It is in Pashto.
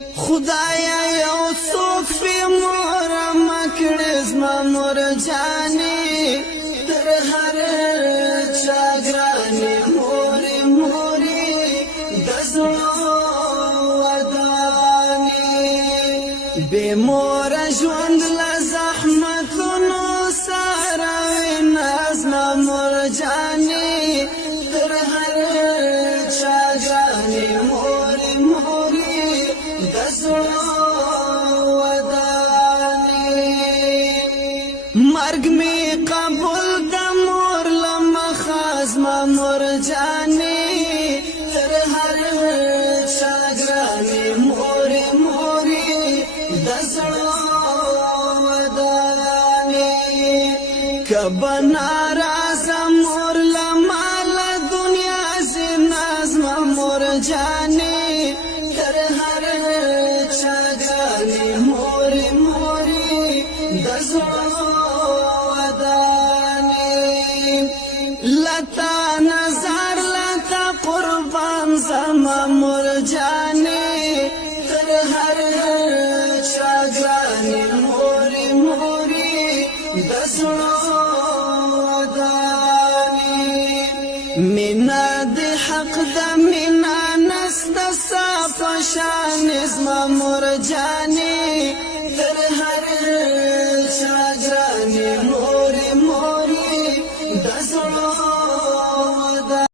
خدایا یو څوک په مور مکړې زما مور جانې تر هر چا ګرانې مورې مورې د زړه ودانې بې مور ژوند له زحمتونو سره وینا زما مور جانې تر هر چا ګرانې مورې مورې د زړه ودانې مرګ مې قبول د مور له مخه زما مور جانې تر هر چا ګرانې مورې مورې د زړه ودانې کبه ناراضه مور له ماله دنیا زنا زما مور جانې تر هر چا ګرانې مورې مورې د زړه ودانې لتا نظر لتا قربان زما مور جانې تر هر چا ګرانې مورې مورې د زړه ودانې مینا د حق د مینا نسته ستا په شان زما مور جانې تر هر